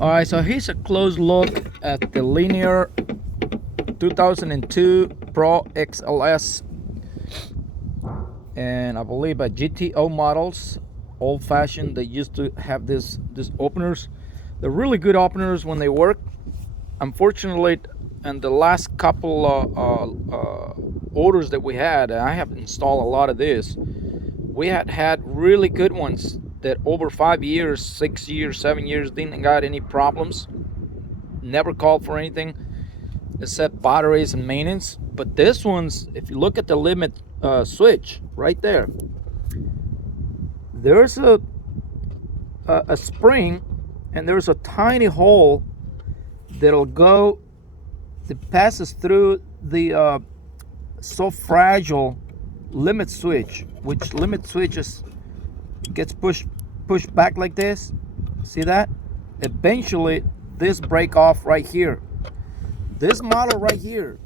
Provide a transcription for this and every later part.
Alright, so here's a close look at the Linear 2002 Pro XLS, and I believe a GTO models, old-fashioned. They used to have these openers. They're really good openers when they work. Unfortunately, in the last couple orders that we had, I have installed a lot of this. We had really good ones that over 5 years, 6 years, 7 years didn't got any problems. Never called for anything except batteries and maintenance. But this one's, if you look at the limit switch right there, there's a spring, and there's a tiny hole that passes through the so fragile limit switch, which limit switches gets pushed back like this. See that? Eventually this break off right here. This model right here,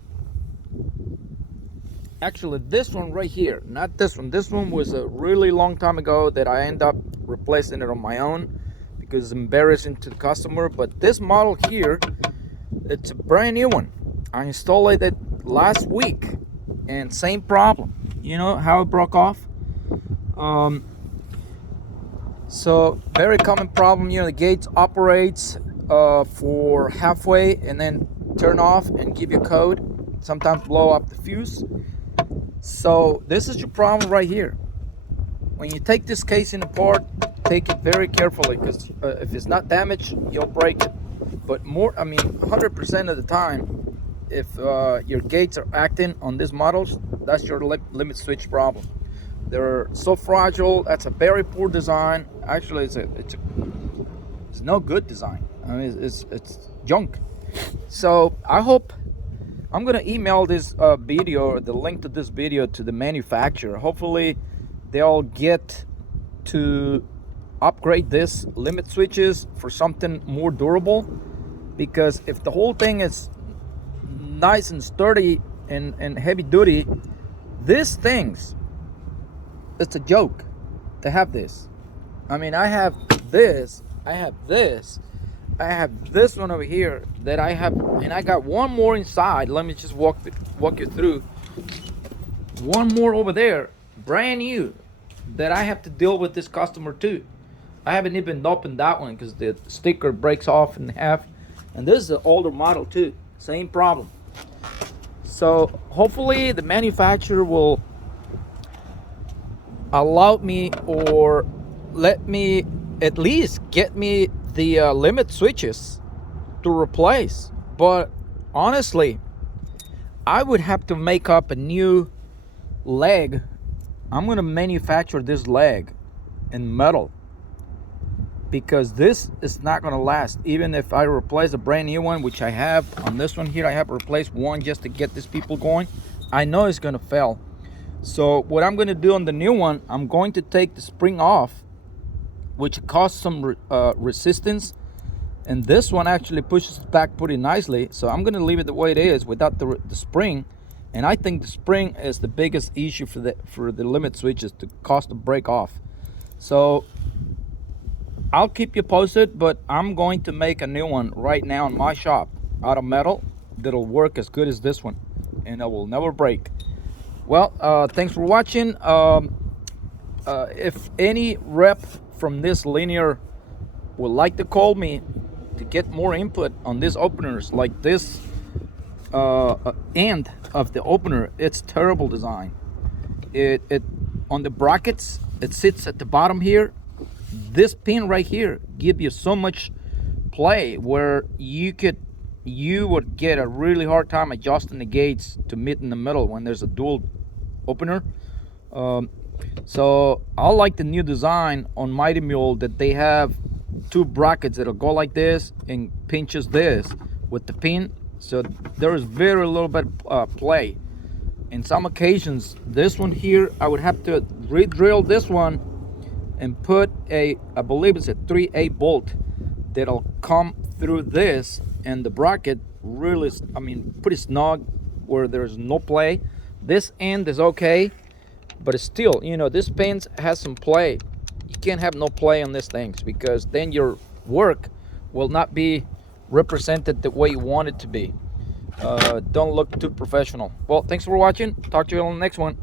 actually this one right here, not this one. This one was a really long time ago that I end up replacing it on my own because it's embarrassing to the customer. But this model here, it's a brand new one. I installed it last week and same problem. You know how it broke off? So very common problem. You know, the gate operates for halfway and then turn off and give you a code. Sometimes blow up the fuse. So this is your problem right here. When you take this casing apart, take it very carefully, because if it's not damaged, you'll break it. But 100% of the time, if your gates are acting on these models, that's your limit switch problem. They're so fragile. That's a very poor design. Actually, it's no good design. I mean, it's junk. So I hope I'm gonna email this video, or the link to this video, to the manufacturer. Hopefully they'll get to upgrade this limit switches for something more durable, because if the whole thing is nice and sturdy and heavy duty, these things, it's a joke to have this. I mean, I have this, I have this, I have this one over here that I have, and I got one more inside. Let me just walk you through. One more over there, brand new, that I have to deal with this customer too. I haven't even opened that one because the sticker breaks off in half. And this is an older model too, same problem. So hopefully the manufacturer will allow me, or let me at least get me the limit switches to replace. But honestly, I would have to make up a new leg. I'm gonna manufacture this leg in metal, because this is not gonna last. Even if I replace a brand new one, which I have on this one here, I have replaced one just to get these people going, I know it's gonna fail. So what I'm gonna do on the new one, I'm going to take the spring off, which costs some resistance, and this one actually pushes it back pretty nicely. So I'm gonna leave it the way it is without the spring. And I think the spring is the biggest issue for the limit switches, to cause the break off. So I'll keep you posted, but I'm going to make a new one right now in my shop out of metal that'll work as good as this one, and it will never break. Well, thanks for watching. If any rep from this Linear would like to call me to get more input on these openers, like this end of the opener, it's terrible design. It on the brackets, it sits at the bottom here. This pin right here gives you so much play where you would get a really hard time adjusting the gates to meet in the middle when there's a dual opener. So I like the new design on Mighty Mule, that they have two brackets that'll go like this and pinches this with the pin. So there is very little bit play. In some occasions, this one here, I would have to re-drill this one and put I believe it's a 3/8 bolt that'll come through this, and the bracket really, pretty snug where there's no play. This end is okay, but it's still, this pins has some play. You can't have no play on these things, because then your work will not be represented the way you want it to be. Don't look too professional. Well, thanks for watching. Talk to you on the next one.